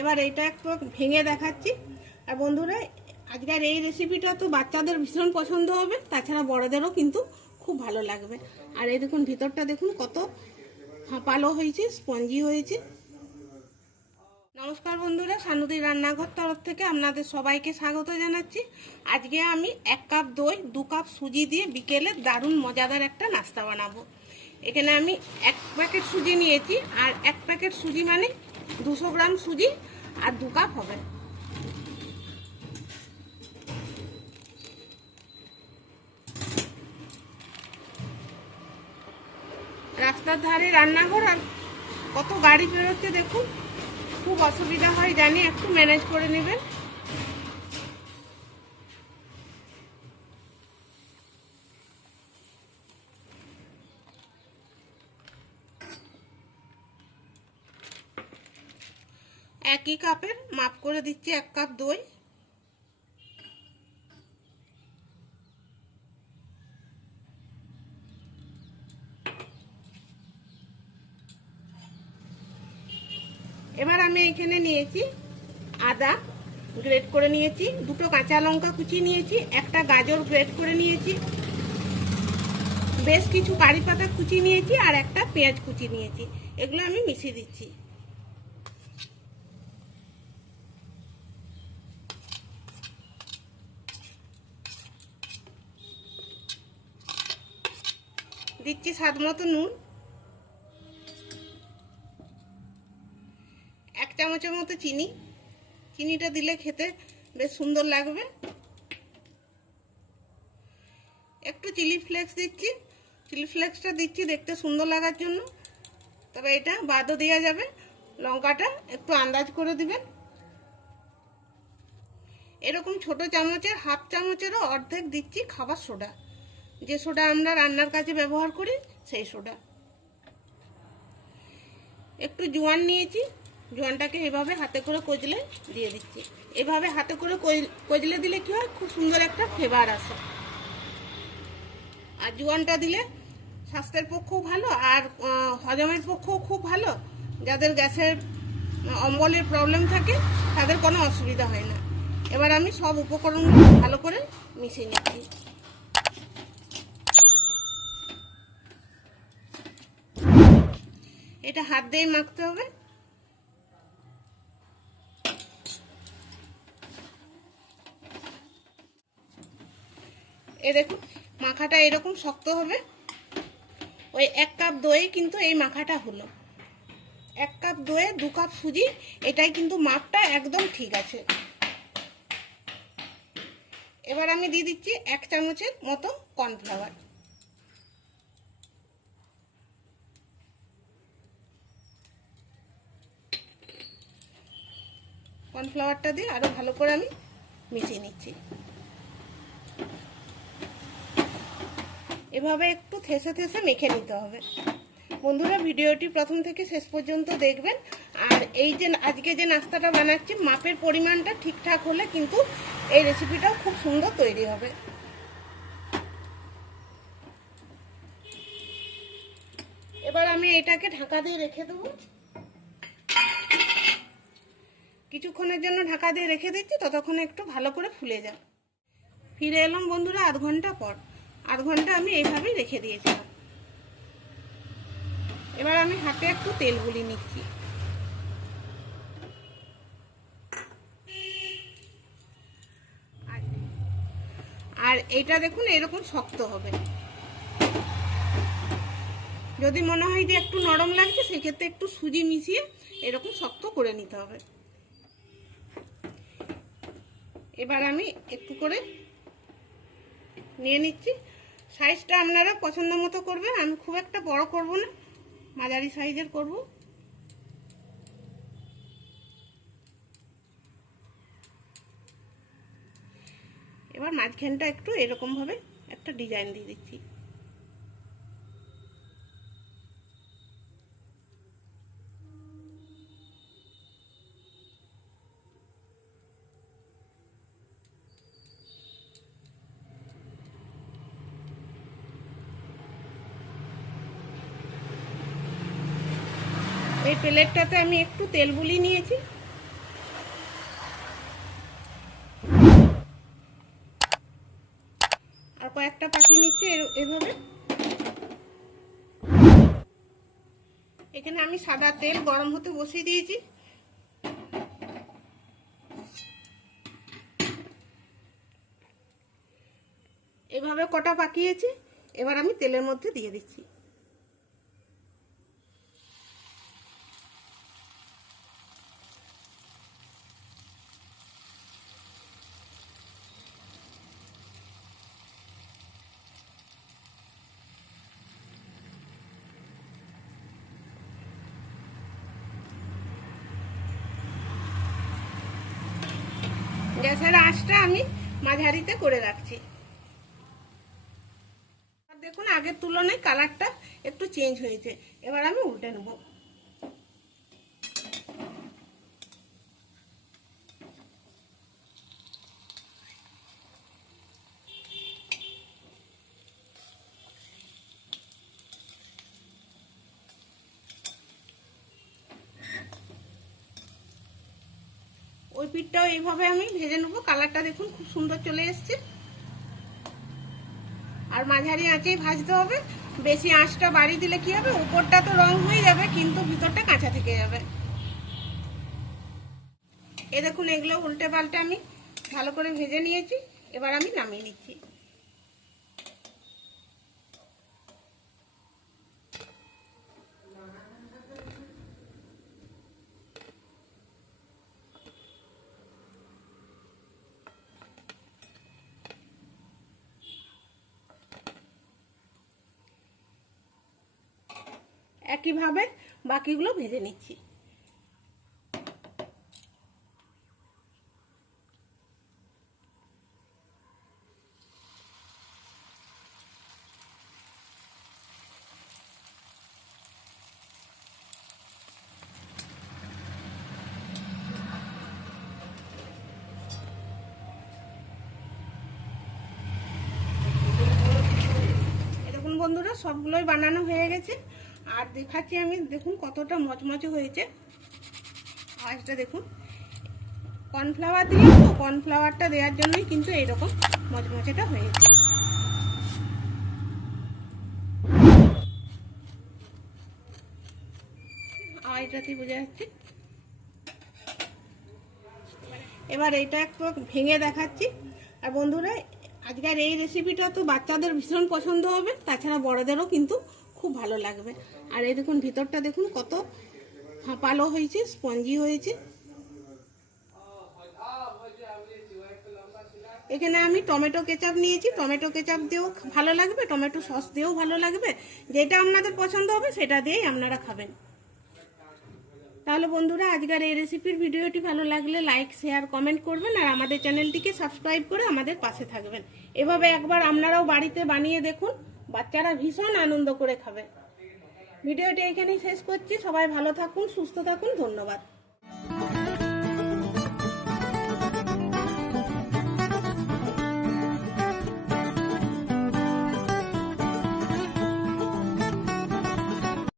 এবার এটা একটু ভেঙে দেখাচ্ছি। আর বন্ধুরা, আজকের এই রেসিপিটা তো বাচ্চাদের ভীষণ পছন্দ হবে, তাছাড়া বড়দেরও কিন্তু খুব ভালো লাগবে। আর এই দেখুন, ভিতরটা দেখুন, কত ফাঁপালো হয়েছে, স্পঞ্জি হয়েছে। নমস্কার বন্ধুরা সানুদি রান্নাঘর তরফ থেকে আপনাদের সবাইকে স্বাগত জানাচ্ছি। আজকে আমি এক কাপ দই, দু কাপ সুজি দিয়ে বিকেলে দারুণ মজাদার একটা নাস্তা বানাবো। এখানে আমি এক প্যাকেট সুজি নিয়েছি, আর এক প্যাকেট সুজি মানে দুশো গ্রাম সুজি আর দু কাপ হবে। রাস্তার ধারে রান্নাঘর আর কত গাড়ি বেরোচ্ছে দেখুন। খুব অসুবিধা হয় জানি, একটু ম্যানেজ করে নেবেন। একই কাপের, মাপ করে দিচ্ছি এক কাপ দই। এবার আমি এখানে নিয়েছি আদা গ্রেট করে নিয়েছি, দুটো কাঁচা লঙ্কা কুচি নিয়েছি, একটা গাজর গ্রেট করে নিয়েছি। বেশ কিছু কারি পাতা কুচি নিয়েছি আর একটা পেঁয়াজ কুচি নিয়েছি। এগুলো আমি মিশিয়ে দিচ্ছি। দিচ্ছি স্বাদ মতো নুন। এক চামচের মতো চিনি। চিনিটা দিলে খেতে বেশ সুন্দর লাগবে। একটু চিলি ফ্লেক্স দিচ্ছি। চিলি ফ্লেক্সটা দিচ্ছি দেখতে সুন্দর লাগার জন্য। তবে এটা বাদও দেওয়া যাবে। লঙ্কাটা একটু আন্দাজ করে দিবেন। এরকম ছোট চামচের, হাফ চামচেরও অর্ধেক দিচ্ছি খাবার সোডা। যে সোডা আমরা রান্নার কাজে ব্যবহার করি, সেই সোডা। একটু জোয়ান নিয়েছি, জোয়ানটাকে এভাবে হাতে করে কজলে দিয়ে দিচ্ছি। এভাবে হাতে করে কজলে দিলে কি হয়? খুব সুন্দর একটা ফ্লেভার আসে। আর জোয়ানটা দিলে স্বাস্থ্যের পক্ষেও ভালো আর হজমের পক্ষেও খুব ভালো। যাদের গ্যাসের অম্বলের প্রবলেম থাকে, তাদের কোনো অসুবিধা হয় না। এবার আমি সব উপকরণগুলো ভালো করে মিশিয়ে নিচ্ছি। এটা হাত দিয়ে মাখতে হবে। এ দেখুন, মাখাটা এরকম শক্ত হবে। ওই এক কাপ দই কিন্তু এই মাখাটা হলো। এক কাপ দইয়ে দু কাপ সুজি, এটাই কিন্তু মাপটা একদম ঠিক আছে। এবার আমি দিয়ে দিচ্ছি এক চামচের মতো কর্নফ্লাওয়ার। কর্নফ্লাওয়ারটা দিয়ে আরও ভালো করে আমি মিশিয়ে নিচ্ছি। এভাবে একটু থেসে থেসে মেখে নিতে হবে। বন্ধুরা, ভিডিওটি প্রথম থেকে শেষ পর্যন্ত দেখবেন। আর এই যে আজকে যে নাস্তাটা বানাচ্ছি, মাপের পরিমাণটা ঠিকঠাক হলে কিন্তু এই রেসিপিটাও খুব সুন্দর তৈরি হবে। এবার আমি এটাকে ঢাকা দিয়ে রেখে দেবো। কিছুক্ষণের জন্য ঢাকা দিয়ে রেখে দিচ্ছি, ততক্ষণে একটু ভালো করে ফুলে যায় ফিরে এলাম বন্ধুরা আধ ঘণ্টা পর। আধ ঘণ্টা আমি এইভাবেই রেখে দিয়েছিলাম। এবার আমি হাতে একটু তেল গুলি নিচ্ছি। আর এইটা দেখুন, এরকম শক্ত হবে। যদি মনে হয় যে একটু নরম লাগছে, সেক্ষেত্রে একটু সুজি মিশিয়ে এরকম শক্ত করে নিতে হবে। এবার আমি একটু করে নিয়ে নিচ্ছি। সাইজটা আপনারা পছন্দ মতো করবেন, আমি খুব একটা বড় করব না, মাঝারি সাইজের করব। এবার মাঝখানটা একটু এরকমভাবে একটা ডিজাইন দিয়ে দিচ্ছি। এই প্লেটটাতে আমি একটু তেল বুলিয়ে নিয়েছি। আর কয়েকটা পাখি নিচ্ছি এভাবে। এখানে আমি সাদা তেল গরম হতে বসিয়ে দিয়েছি। এভাবে কটা পাকিয়েছি এবার আমি তেলের মধ্যে দিয়ে দিচ্ছি। গ্যাসের আঁচটা আমি মাঝারিতে করে রাখছি। দেখুন, আগের তুলনায় কালারটা একটু চেঞ্জ হয়েছে। এবার আমি উল্টে নেব। পিঠটাও এইভাবে আমি ভেজে নেব। কালারটা দেখুন, খুব সুন্দর চলে এসছে। আর মাঝারি আঁচেই ভাজতে হবে। বেশি আঁচটা বাড়ি দিলে কি হবে? উপরটা তো রং হয়ে যাবে, কিন্তু ভিতরটা কাঁচা থেকে যাবে। এ দেখুন, এগুলো উল্টে পাল্টে আমি ভালো করে ভেজে নিয়েছি। এবার আমি নামিয়ে নিচ্ছি। একইভাবে বাকিগুলো ভেজে নিচ্ছি। বন্ধুরা সবগুলোই বানানো হয়ে গেছে। আর দেখাচ্ছি আমি, দেখুন কতটা মচমচে হয়েছে। আঁচটা দেখুন। কর্নফ্লাওয়ার দিয়ে তো, কর্নফ্লাওয়ারটা দেওয়ার জন্যই কিন্তু এইরকম মচমচেটা হয়েছে। আড়াইটাতেই বোঝা যাচ্ছে। এবার এটা একটু ভেঙে দেখাচ্ছি। আর বন্ধুরা, আজকের এই রেসিপিটা তো বাচ্চাদের ভীষণ পছন্দ হবে, তাছাড়া বড়দেরও কিন্তু খুব ভালো লাগবে। আর এই দেখুন, ভিতরটা দেখুন কত ফাঁপালো হয়েছে, স্পঞ্জি হয়েছে। এখানে আমি টমেটো কেচাপ নিয়েছি। টমেটো কেচাপ দিয়েও ভালো লাগবে, টমেটো সস দিয়েও ভালো লাগবে। যেটা আপনাদের পছন্দ হবে, সেটা দিয়েই আপনারা খাবেন। তাহলে বন্ধুরা, আজকের এই রেসিপির ভিডিওটি ভালো লাগলে লাইক শেয়ার কমেন্ট করবেন আর আমাদের চ্যানেলটিকে সাবস্ক্রাইব করে আমাদের পাশে থাকবেন। এভাবে একবার আপনারাও বাড়িতে বানিয়ে দেখুন। বাচ্চারা ভীষণ আনন্দ করে খাবে। ভিডিওটি এখানেই শেষ করছি। সবাই ভালো থাকুন, সুস্থ থাকুন। ধন্যবাদ।